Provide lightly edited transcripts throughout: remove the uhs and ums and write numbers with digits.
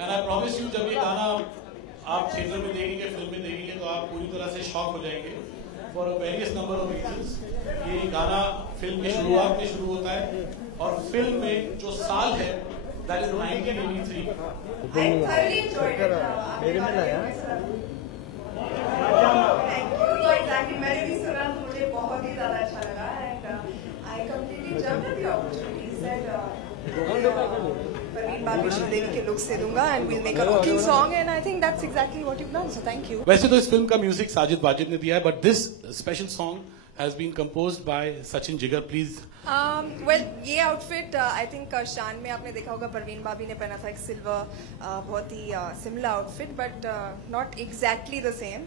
And I promise you जब ये गाना आप थिएटर में देखेंगे, फिल्म में देखेंगे तो आप पूरी तरह से शॉक हो जाएंगे for various number of reasons. ये गाना फिल्म की शुरुआत में शुरू होता है और फिल्म में जो साल है दैट इज 1983। मैंने भी सुना, मुझे बहुत ही ज्यादा अच्छा लगा and I completely jumped at the opportunity said Parveen Babi Sridevi के लुक्स दे दूंगा and will make a rocking song and I think that's exactly what you done, so thank you. वैसे तो इस फिल्म का म्यूजिक साजिद वाजिद ने दिया है, but this special song has been composed by Sachin Jigar. Please. Well, ये outfit I think शान में आपने देखा होगा, परवीन बाबी ने पहना था एक सिल्वर बहुत ही similar outfit but not exactly the same.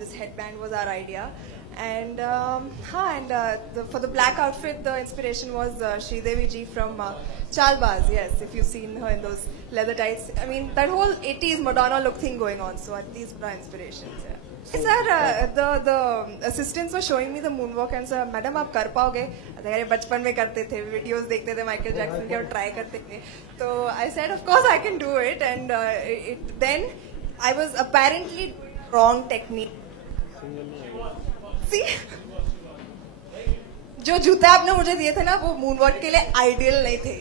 This headband was our idea and for the black outfit the inspiration was Sridevi ji from Chalbaz. Yes, if you've seen her in those leather tights, I mean that whole 80s Madonna look thing going on, so these were inspirations. Yeah. Sir, the assistants were showing me the moonwalk and sir, madam आप कर पाओगे? अरे बचपन में करते थे, videos देखते थे माइकल जैक्सन के और ट्राई करते थे, तो I said of course I can do it and then I was apparently wrong technique. See? जो जूते आपने मुझे दिए थे ना वो मूनवॉक के लिए आइडियल नहीं थे।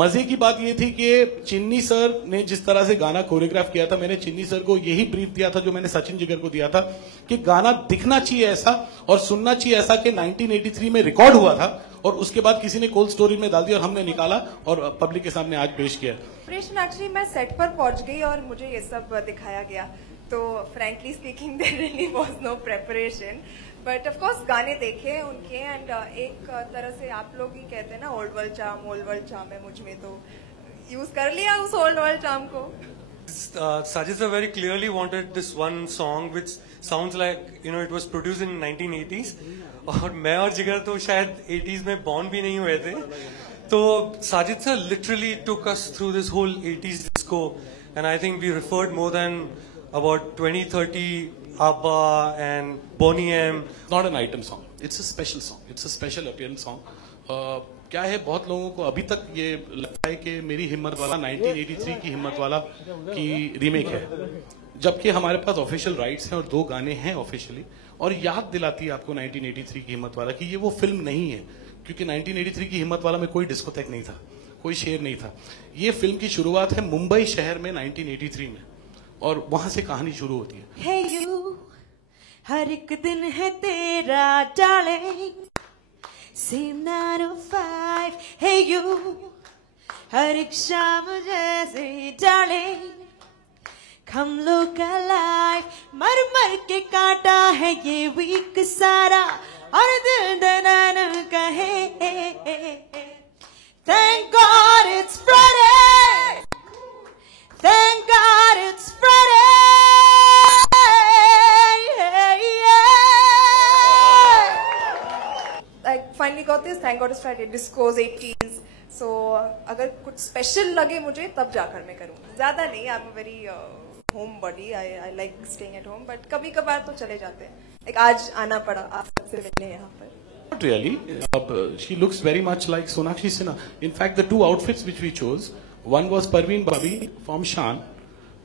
मजे की बात ये थी कि चिन्नी सर ने जिस तरह से गाना कोरियोग्राफ किया था, मैंने चिन्नी सर को यही ब्रीफ दिया था जो मैंने सचिन जिगर को दिया था कि गाना दिखना चाहिए ऐसा और सुनना चाहिए ऐसा कि 1983 में रिकॉर्ड हुआ था और उसके बाद किसी ने कोल्ड स्टोरेज में डाल दिया और हमने निकाला और पब्लिक के सामने आज पेश किया। प्रिपरेशन एक्चुअली मैं सेट पर पहुंच गई और मुझे ये सब दिखाया गया, तो frankly speaking there really was no preparation, but of course गाने देखे उनके एंड एक तरह से आप लोग ही कहते हैं ना ओल्ड वर्ल्ड चार्म है मुझ में, तो यूज कर लिया उस ओल्ड वर्ल्ड चार्म को। Sajid sir very clearly wanted this one song which sounds like it was produced in 1980s और मैं और जिगर तो शायद 80s में born भी नहीं हुए थे, तो Sajid sir literally took us through this whole 80s disco and I think we referred more than about 20-30 ABBA and Boney M. Not an item song, it's a special song, it's a special appearance song. क्या है, बहुत लोगों को अभी तक ये लगता है कि मेरी हिम्मत वाला 1983 की हिम्मत वाला की रीमेक है, जबकि हमारे पास ऑफिशियल राइट्स हैं और 2 गाने हैं ऑफिशियली, और याद दिलाती है आपको 1983 की हिम्मत वाला कि ये वो फिल्म नहीं है, क्योंकि 1983 की हिम्मत वाला में कोई डिस्कोथेक नहीं था, कोई शेर नहीं था। ये फिल्म की शुरुआत है मुंबई शहर में 1983 में और वहां से कहानी शुरू होती है। Hey you, हर एक दिन है तेरा darling, same 9 to 5. Hey you, हर एक शाम जैसे डार्लिंग, come look alive. मर मर के काटा है ये वीक सारा और दिल दनाना कहे thank God it's Friday, thank God it's Friday. I finally got this, thank God it's Friday, discos 80s, so अगर कुछ स्पेशल लगे मुझे तब जाकर मैं करूँगी, ज्यादा नहीं। I am very home body, I like staying at home, but कभी कभार तो चले जाते हैं, like आज आना पड़ा आप सबसे मिलने यहाँ पर। Not really. She looks very much like Sonakshi Sinha. In fact, the 2 outfits which we chose, one was Parveen Babi from Shaan,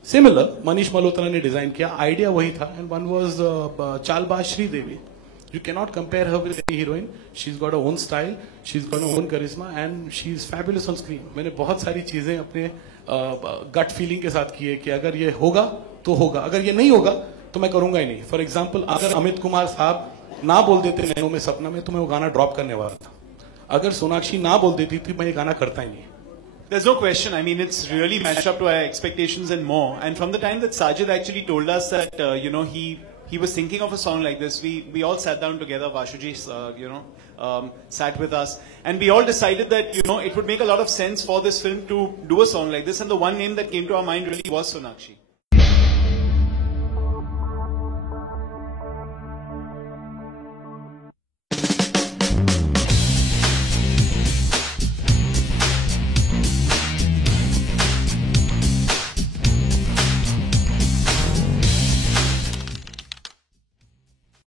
similar, Manish Malhotra ने डिजाइन किया, आइडिया वही था, and one was Chalbaz Sridevi. You cannot compare her with any heroine. She's got her own style, she's got her own charisma, and she's fabulous on screen. मैंने बहुत सारी चीजें अपने gut feeling के साथ की है कि अगर ये होगा तो होगा, अगर ये नहीं होगा तो मैं करूंगा ही नहीं। फॉर एग्जाम्पल, अगर अमित कुमार साहब ना बोल देते नैनो में सपना में तो मैं वो गाना ड्रॉप करने वाला था, अगर सोनाक्षी ना बोल देती थी मैं ये गाना करता ही नहीं। There's no question. I mean, it's really matched up to our expectations and more. And from the time that Sajid actually told us that, he was thinking of a song like this, we all sat down together. Vashuji, sat with us. And we all decided that, it would make a lot of sense for this film to do a song like this. And the one name that came to our mind really was Sonakshi.